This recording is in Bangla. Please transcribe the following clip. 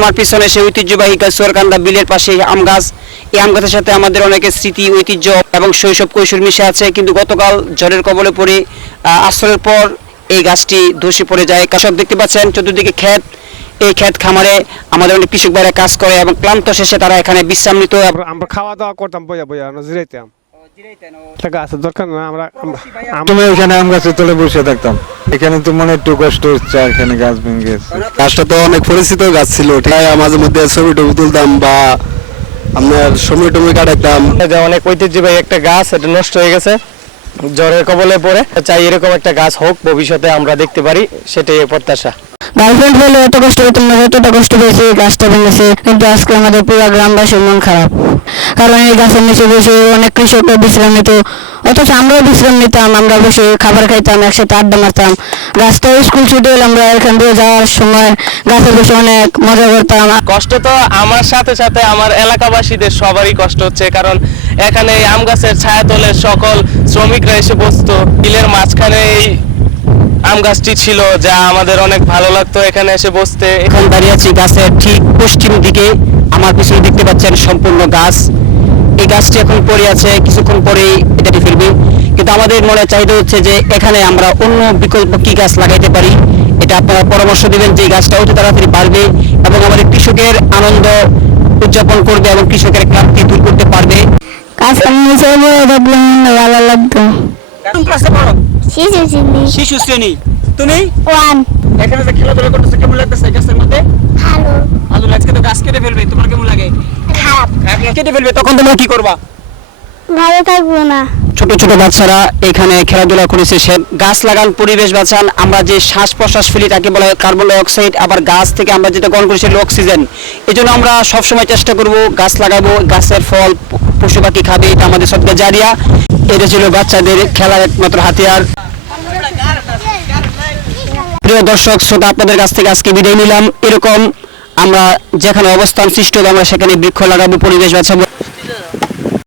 আমার পিছনে সেই ঐতিহ্যবাহী সোয়ারকান্দা বিলের পাশে আম গাছ। এই আম গাছের সাথে আমাদের অনেকের স্মৃতি, ঐতিহ্য এবং শৈশব কৈশোর মিশে আছে। কিন্তু গতকাল ঝড়ের কবলে পড়ে আশ্রয়ের পর এই গাছটি ধসে পড়ে যায়। কৃষক দেখতে পাচ্ছেন চতুর্দিকে ক্ষেত। এই ক্ষেত খামারে আমাদের অনেক কৃষক ভাইরা কাজ করে এবং ক্লান্ত শেষে তারা এখানে বিশ্রাম নিত। আমরা খাওয়া দাওয়া করতাম, বইয়া বইয়া জিরাইতাম। গাছের দরকার না, আমরা এখানে আম গাছের তলে বসে থাকতাম। এখানে তো মনে একটু কষ্ট হচ্ছে, এখানে গাছ ভেঙে গেছে। গাছটা তো অনেক পরিচিত গাছ ছিল, তাই মাঝে মধ্যে ছবি টবি তুলতাম বা আপনার সময় টমি কাটাতাম। অনেক ঐতিহ্যবাহী একটা গাছ, এটা নষ্ট হয়ে গেছে ঝড়ের কবলে পড়ে। চাই এরকম একটা গাছ হোক, ভবিষ্যতে আমরা দেখতে পারি, সেটাই প্রত্যাশা। গার্লফ্রেন্ড হলে এত কষ্ট পেতাম না যতটা কষ্ট পেয়েছি গাছটা ভেঙেছে। কিন্তু আজকে আমাদের পুরো গ্রামবাসীর মন খারাপ, কারণ এই গাছের নিচে বসে অনেক কৃষকরা বিশ্রাম নিত, অথচ আমরাও বিশ্রাম নিতাম। আমরা বসে খাবার খাইতাম, একসাথে আড্ডা মারতাম। গাছটা স্কুল ছুটে এলে আমরা এখান দিয়ে যাওয়ার সময় গাছে বসে অনেক মজা করতাম। কষ্ট তো আমার সাথে সাথে আমার এলাকাবাসীদের সবারই কষ্ট হচ্ছে, কারণ এখানে এই আম গাছের ছায়াতলে সকল শ্রমিকরা এসে বসতো। বিলের মাঝখানে এই আম গাছটি ছিল, যা আমাদের অনেক ভালো লাগতো এখানে এসে বসতে। এখন দাঁড়িয়ে আছি গাছের ঠিক পশ্চিম দিকে। আমার পিছনে দেখতে পাচ্ছেন সম্পূর্ণ গাছ। এই গাছটি এখন পড়ে আছে, কিছুক্ষণ পরেই এটা ফেলবে। কিন্তু আমাদের মনে চাহিদা হচ্ছে যে এখানে আমরা অন্য বিকল্প কি গাছ লাগাইতে পারি। এটা আপনারা পরামর্শ দিবেন যে এই গাছটা অতি তাড়াতাড়ি বাড়বে এবং আমাদের কৃষকের আনন্দ উদযাপন করবে এবং কৃষকের ক্লান্তি দূর করতে পারবে। গাছের নিচে বসে থাকলে ভালো লাগতো। শিশু শ্রেণী, তুমি ওয়ান এখানে যে খেলাধুলা করতেছো কেমন লাগতেছে গাছের মধ্যে? ভালো। ভালো লাগছে। তো গাছ কেটে ফেলবে, তোমার কেমন লাগে? খারাপ। কেটে ফেলবে, তখন তোমরা কি করবা? ভালো থাকবো না। ছোট ছোট বাচ্চারা এখানে খেলাধুলা করেছে। সে গাছ লাগান, পরিবেশ বাঁচান। আমরা যে শ্বাস প্রশ্বাস ফেলি তাকে বলা হয় কার্বন ডাই অক্সাইড, আবার গাছ থেকে আমরা যেটা গ্রহণ করি সেটা অক্সিজেন। এই জন্য আমরা সবসময় চেষ্টা করব গাছ লাগাবো, গাছের ফল পশু পাখি খাবে, এটা আমাদের সবচেয়ে জারিয়া। এটা ছিল বাচ্চাদের খেলার একমাত্র হাতিয়ার। প্রিয় দর্শক শ্রোতা, আপনাদের কাছ থেকে আজকে বিদায় নিলাম। এরকম আমরা যেখানে অবস্থান সৃষ্টি হবে আমরা সেখানে বৃক্ষ লাগাবো, পরিবেশ বাঁচাবো।